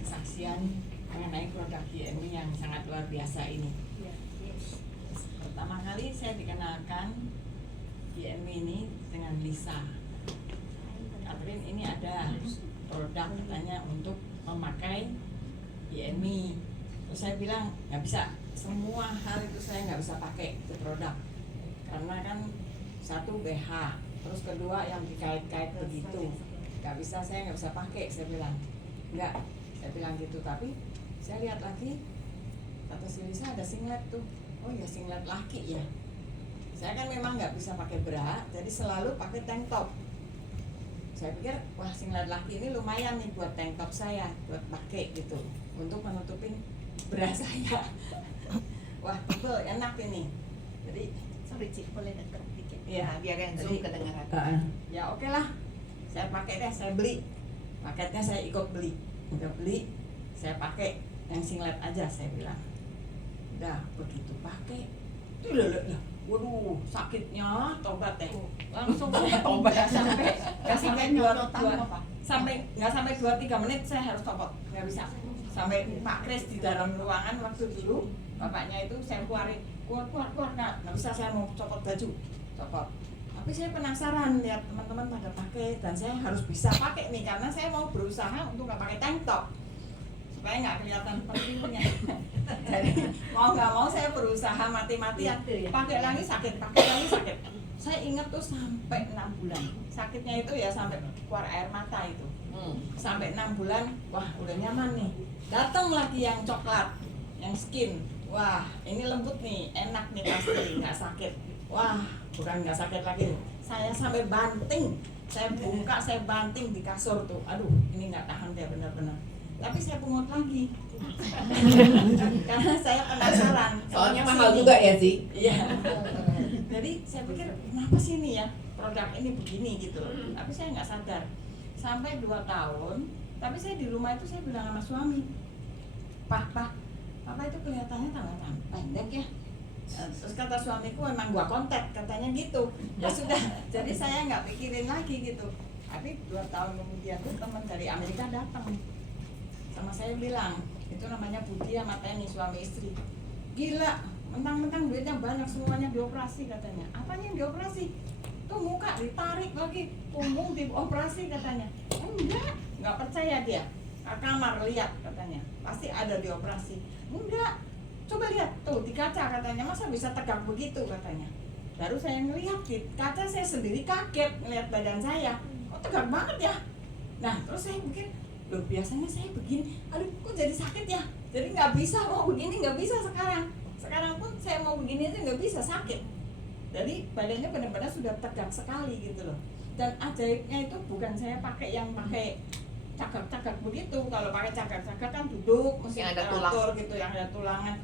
kesaksian mengenai produk YMI yang sangat luar biasa ini. Pertama kali saya dikenalkan YMI ini dengan Lisa. Catherine, ini ada produk katanya untuk memakai YMI. Terus saya bilang nggak bisa, semua hal itu saya nggak bisa pakai itu produk karena kan satu BH, terus kedua yang dikait-kait begitu, nggak bisa, saya nggak bisa pakai. Saya bilang nggak, saya bilang gitu. Tapi saya lihat lagi, kata si Lisa ada singlet tuh. Oh ya, singlet laki ya. Saya kan memang nggak bisa pakai bra, jadi selalu pakai tank top. Saya pikir wah, singlet laki ini lumayan nih buat tank top saya, buat pakai gitu, untuk menutupin bra saya. Wah, betul, enak ini. Jadi sorry Cik, boleh dekat dikit ya, biar yang zoom kedengaran. Ya oke lah, saya pakai deh, saya beli paketnya, saya ikut beli, udah beli, saya pakai yang singlet aja. Saya bilang udah, begitu pakai waduh, sakitnya tobat deh, langsung tobat. Sampai nggak sampai 2-3 menit saya harus copot, nggak bisa. Sampai Pak Kris di dalam ruangan waktu dulu, bapaknya itu saya keluar, nggak bisa, saya mau copot baju, copot. Tapi saya penasaran lihat teman-teman pada pakai, dan saya harus bisa pakai nih, karena saya mau berusaha untuk nggak pakai tank top supaya nggak kelihatan perutnya. Jadi mau nggak mau saya berusaha mati-matian, pakai lagi sakit, pakai lagi sakit. Saya ingat tuh sampai 6 bulan sakitnya itu ya, sampai keluar air mata itu. Sampai 6 bulan, wah udah nyaman nih. Datang lagi yang coklat, yang skin. Wah, ini lembut nih, enak nih pasti, nggak sakit. Wah, bukan nggak sakit lagi, saya sampai banting, saya buka, saya banting di kasur tuh. Aduh, ini nggak tahan deh benar-benar. Tapi saya pungut lagi, karena saya penasaran. Soalnya mahal juga ya sih. Iya. Jadi saya pikir kenapa sih ini ya produk ini begini gitu loh. Tapi saya nggak sadar sampai 2 tahun. Tapi saya di rumah itu saya bilang sama suami, Papa itu kelihatannya tangan pendek ya. Terus kata suamiku, emang gua kontak katanya gitu. Ya sudah, jadi saya nggak pikirin lagi gitu. Tapi 2 tahun kemudian tuh teman dari Amerika datang sama saya, bilang itu namanya Budi sama Teni, suami istri. Gila, mentang-mentang duitnya banyak, semuanya dioperasi katanya. Apanya yang dioperasi? Tuh muka ditarik lagi, punggung dioperasi katanya. Enggak percaya dia. Ke kamar lihat katanya, pasti ada dioperasi. Enggak, coba lihat tuh di kaca katanya, masa bisa tegak begitu katanya. Baru saya ngelihat di kaca, saya sendiri kaget ngelihat badan saya, kok tegak banget ya. Nah terus saya pikir, loh biasanya saya begini, aduh kok jadi sakit ya. Jadi nggak bisa, mau begini nggak bisa sekarang. Sekarang pun saya mau begini aja nggak bisa, sakit. Jadi badannya benar-benar sudah tegak sekali gitu loh. Dan ajaibnya itu bukan saya pakai yang pakai cagak-cagak begitu. Kalau pakai cagak-cagak kan duduk, mesti yang ada teratur gitu, yang ada tulangan.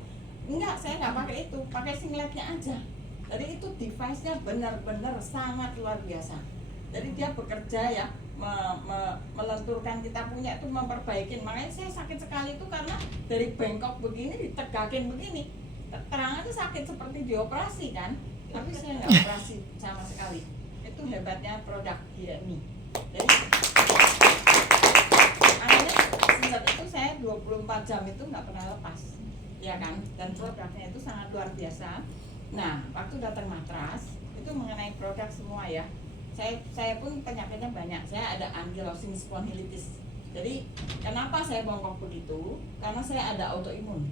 Enggak, saya nggak pakai itu, pakai singletnya aja. Jadi itu device-nya benar-benar sangat luar biasa. Jadi dia bekerja ya, melenturkan kita punya itu, memperbaikin. Makanya saya sakit sekali itu karena dari bengkok begini ditegakin begini. Terang aja sakit seperti dioperasi kan. Tapi saya nggak operasi sama sekali. Itu hebatnya produk YMI. Jadi akhirnya sejak itu saya 24 jam itu nggak pernah lepas, ya kan. Dan produknya itu sangat luar biasa. Nah, waktu datang matras itu mengenai produk semua ya. Saya pun penyakitnya banyak. Saya ada ankylosing spondylitis. Jadi kenapa saya bongkok begitu? Karena saya ada autoimun.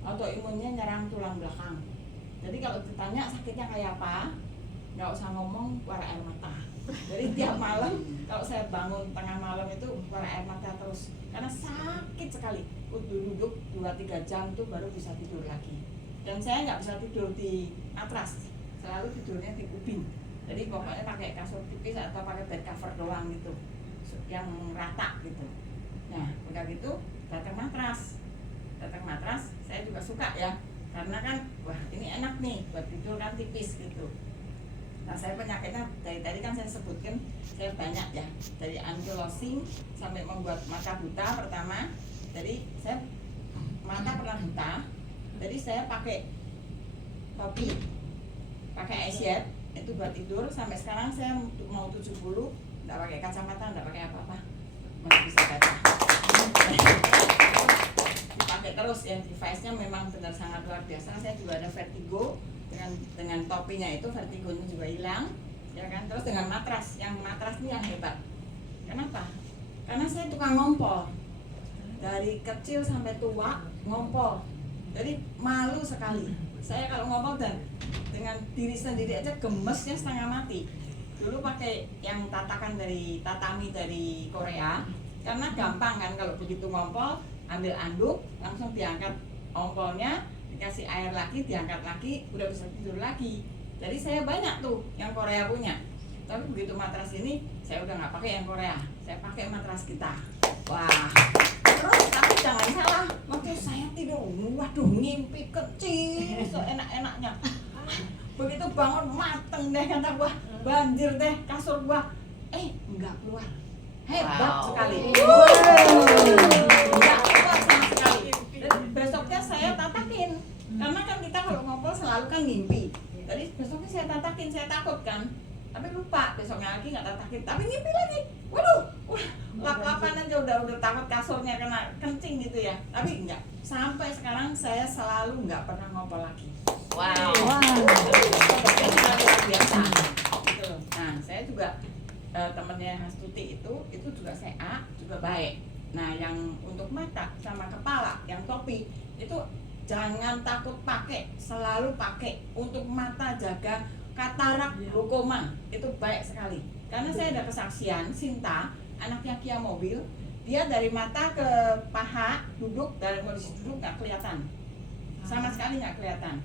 Autoimunnya nyerang tulang belakang. Jadi kalau ditanya sakitnya kayak apa, nggak usah ngomong, keluar air mata. Jadi tiap malam kalau saya bangun tengah malam itu keluar air mata terus, karena sakit sekali. Duduk 2-3 jam tuh baru bisa tidur lagi. Dan saya nggak bisa tidur di matras, selalu tidurnya di ubin. Jadi pokoknya pakai kasur tipis atau pakai bed cover doang gitu, yang rata gitu. Nah udah gitu datang matras, saya juga suka ya, karena kan wah ini enak nih buat tidur kan, tipis gitu. Nah saya penyakitnya dari tadi kan saya sebutkan, saya banyak ya, dari ankylosing sampai membuat mata buta pertama. Jadi saya mata pernah buta, jadi saya pakai topi, pakai eyeshade itu buat tidur. Sampai sekarang saya mau 70, nggak pakai kacamata, nggak pakai apa-apa, masih bisa baca. Terus yang device-nya memang benar sangat luar biasa. Saya juga ada vertigo dengan topinya itu, vertigonya juga hilang, ya kan. Terus dengan matras, yang matras ini yang hebat. Kenapa? Karena saya tukang ngompol dari kecil sampai tua, ngompol. Jadi malu sekali. Saya kalau ngompol dan dengan diri sendiri aja gemesnya setengah mati. Dulu pakai yang tatami dari Korea, karena gampang kan kalau begitu ngompol, ambil anduk, langsung diangkat ompolnya, dikasih air lagi, diangkat lagi, udah bisa tidur lagi. Jadi saya banyak tuh yang Korea punya. Tapi begitu matras ini, saya udah nggak pakai yang Korea, saya pakai matras kita. Wah, terus tapi jangan salah, waktu saya tidur, waduh ngimpi kecil, seenak-enaknya. Begitu bangun mateng deh kata gua, banjir deh kasur gua, enggak keluar. Hebat sekali. Enggak keluar sama sekali. Dan besoknya saya tatakin, karena kan kita kalau ngobrol selalu kan ngimpi. Jadi besoknya saya tatakin, saya takut kan, tapi lupa besoknya lagi nggak tatakin, tapi ngimpi lagi. Waduh, lap-lapan aja udah takut kasurnya kena kencing gitu ya. Tapi enggak, sampai sekarang saya selalu nggak pernah ngobrol lagi. Wow. Luar biasa. Gitu. Nah, saya juga temennya Hastuti itu juga CA, juga baik. Nah, yang untuk mata sama kepala, yang topi itu jangan takut pakai, selalu pakai. Untuk mata jaga katarak, glaukoma, itu baik sekali. Karena saya ada kesaksian, Sinta, anaknya Kia Mobil, dia dari mata ke paha duduk, dalam kondisi duduk nggak kelihatan, sama sekali nggak kelihatan.